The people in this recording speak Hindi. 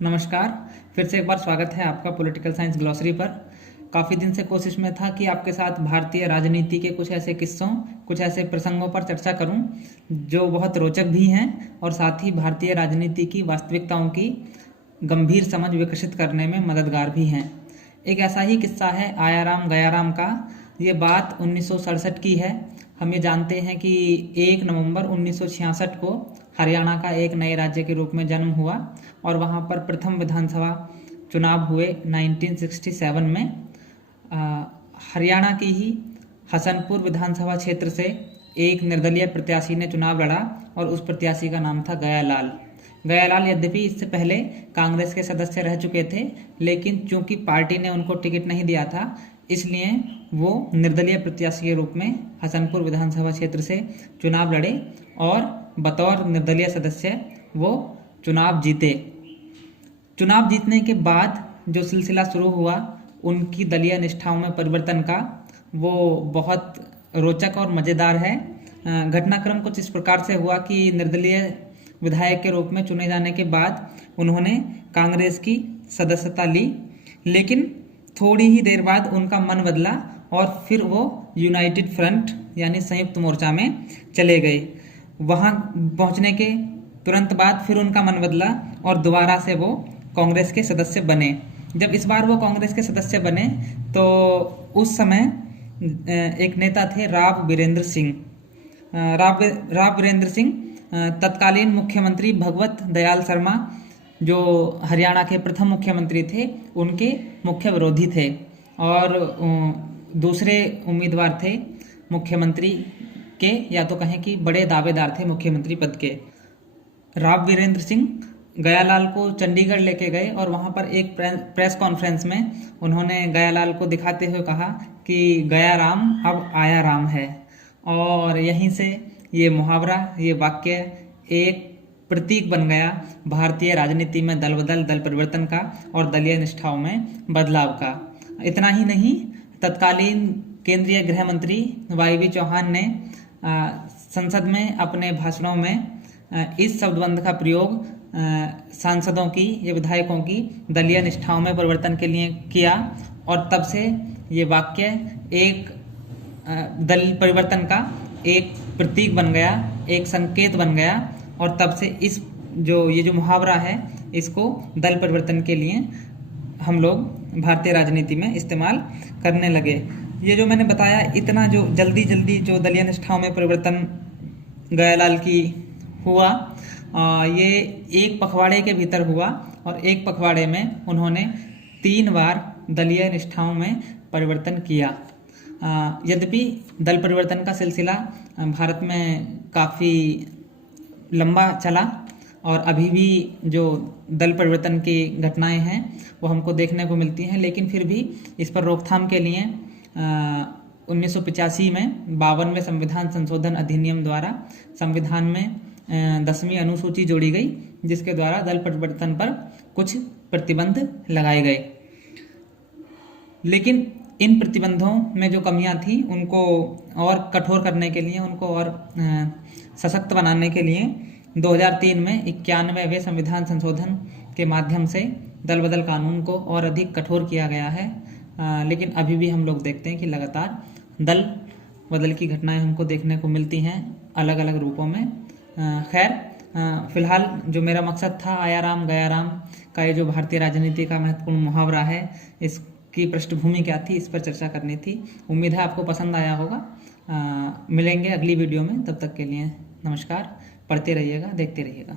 नमस्कार। फिर से एक बार स्वागत है आपका पॉलिटिकल साइंस ग्लॉसरी पर। काफ़ी दिन से कोशिश में था कि आपके साथ भारतीय राजनीति के कुछ ऐसे किस्सों, कुछ ऐसे प्रसंगों पर चर्चा करूं जो बहुत रोचक भी हैं और साथ ही भारतीय राजनीति की वास्तविकताओं की गंभीर समझ विकसित करने में मददगार भी हैं। एक ऐसा ही किस्सा है आया राम गया राम का। ये बात 1967 की है। हम ये जानते हैं कि 1 नवंबर 1966 को हरियाणा का एक नए राज्य के रूप में जन्म हुआ और वहाँ पर प्रथम विधानसभा चुनाव हुए 1967 में। हरियाणा की ही हसनपुर विधानसभा क्षेत्र से एक निर्दलीय प्रत्याशी ने चुनाव लड़ा और उस प्रत्याशी का नाम था गयालाल। गयालाल यद्यपि इससे पहले कांग्रेस के सदस्य रह चुके थे, लेकिन चूंकि पार्टी ने उनको टिकट नहीं दिया था, इसलिए वो निर्दलीय प्रत्याशी के रूप में हसनपुर विधानसभा क्षेत्र से चुनाव लड़े और बतौर निर्दलीय सदस्य वो चुनाव जीते। चुनाव जीतने के बाद जो सिलसिला शुरू हुआ उनकी दलीय निष्ठाओं में परिवर्तन का, वो बहुत रोचक और मज़ेदार है। घटनाक्रम कुछ इस प्रकार से हुआ कि निर्दलीय विधायक के रूप में चुने जाने के बाद उन्होंने कांग्रेस की सदस्यता ली, लेकिन थोड़ी ही देर बाद उनका मन बदला और फिर वो यूनाइटेड फ्रंट यानी संयुक्त मोर्चा में चले गए। वहाँ पहुँचने के तुरंत बाद फिर उनका मन बदला और दोबारा से वो कांग्रेस के सदस्य बने। जब इस बार वो कांग्रेस के सदस्य बने तो उस समय एक नेता थे राव वीरेंद्र सिंह। राव वीरेंद्र सिंह तत्कालीन मुख्यमंत्री भगवत दयाल शर्मा, जो हरियाणा के प्रथम मुख्यमंत्री थे, उनके मुख्य विरोधी थे और दूसरे उम्मीदवार थे मुख्यमंत्री के, या तो कहें कि बड़े दावेदार थे मुख्यमंत्री पद के। राव वीरेंद्र सिंह गयालाल को चंडीगढ़ लेके गए और वहाँ पर एक प्रेस कॉन्फ्रेंस में उन्होंने गयालाल को दिखाते हुए कहा कि गया राम अब आया राम है। और यहीं से ये मुहावरा, ये वाक्य एक प्रतीक बन गया भारतीय राजनीति में दल बदल, दल परिवर्तन का और दलीय निष्ठाओं में बदलाव का। इतना ही नहीं, तत्कालीन केंद्रीय गृह मंत्री वाई चौहान ने संसद में अपने भाषणों में इस शब्दबंध का प्रयोग सांसदों की या विधायकों की दलीय निष्ठाओं में परिवर्तन के लिए किया और तब से ये वाक्य एक दल परिवर्तन का एक प्रतीक बन गया, एक संकेत बन गया और तब से ये जो मुहावरा है, इसको दल परिवर्तन के लिए हम लोग भारतीय राजनीति में इस्तेमाल करने लगे। ये जो मैंने बताया, इतना जो जल्दी जल्दी जो दलीय निष्ठाओं में परिवर्तन गयालाल की हुआ, ये एक पखवाड़े के भीतर हुआ और एक पखवाड़े में उन्होंने 3 बार दलीय निष्ठाओं में परिवर्तन किया। यद्यपि दल परिवर्तन का सिलसिला भारत में काफ़ी लंबा चला और अभी भी जो दल परिवर्तन की घटनाएं हैं वो हमको देखने को मिलती हैं, लेकिन फिर भी इस पर रोकथाम के लिए 1985 में 52वें संविधान संशोधन अधिनियम द्वारा संविधान में 10वीं अनुसूची जोड़ी गई, जिसके द्वारा दल परिवर्तन पर कुछ प्रतिबंध लगाए गए। लेकिन इन प्रतिबंधों में जो कमियां थी उनको और कठोर करने के लिए, उनको और सशक्त बनाने के लिए 2003 में 91वें संविधान संशोधन के माध्यम से दल बदल कानून को और अधिक कठोर किया गया है। लेकिन अभी भी हम लोग देखते हैं कि लगातार दल बदल की घटनाएं हमको देखने को मिलती हैं अलग अलग रूपों में। खैर, फिलहाल जो मेरा मकसद था आया राम गया राम का, ये जो भारतीय राजनीति का महत्वपूर्ण मुहावरा है, इसकी पृष्ठभूमि क्या थी, इस पर चर्चा करनी थी। उम्मीद है आपको पसंद आया होगा। मिलेंगे अगली वीडियो में, तब तक के लिए नमस्कार। पढ़ते रहिएगा, देखते रहिएगा।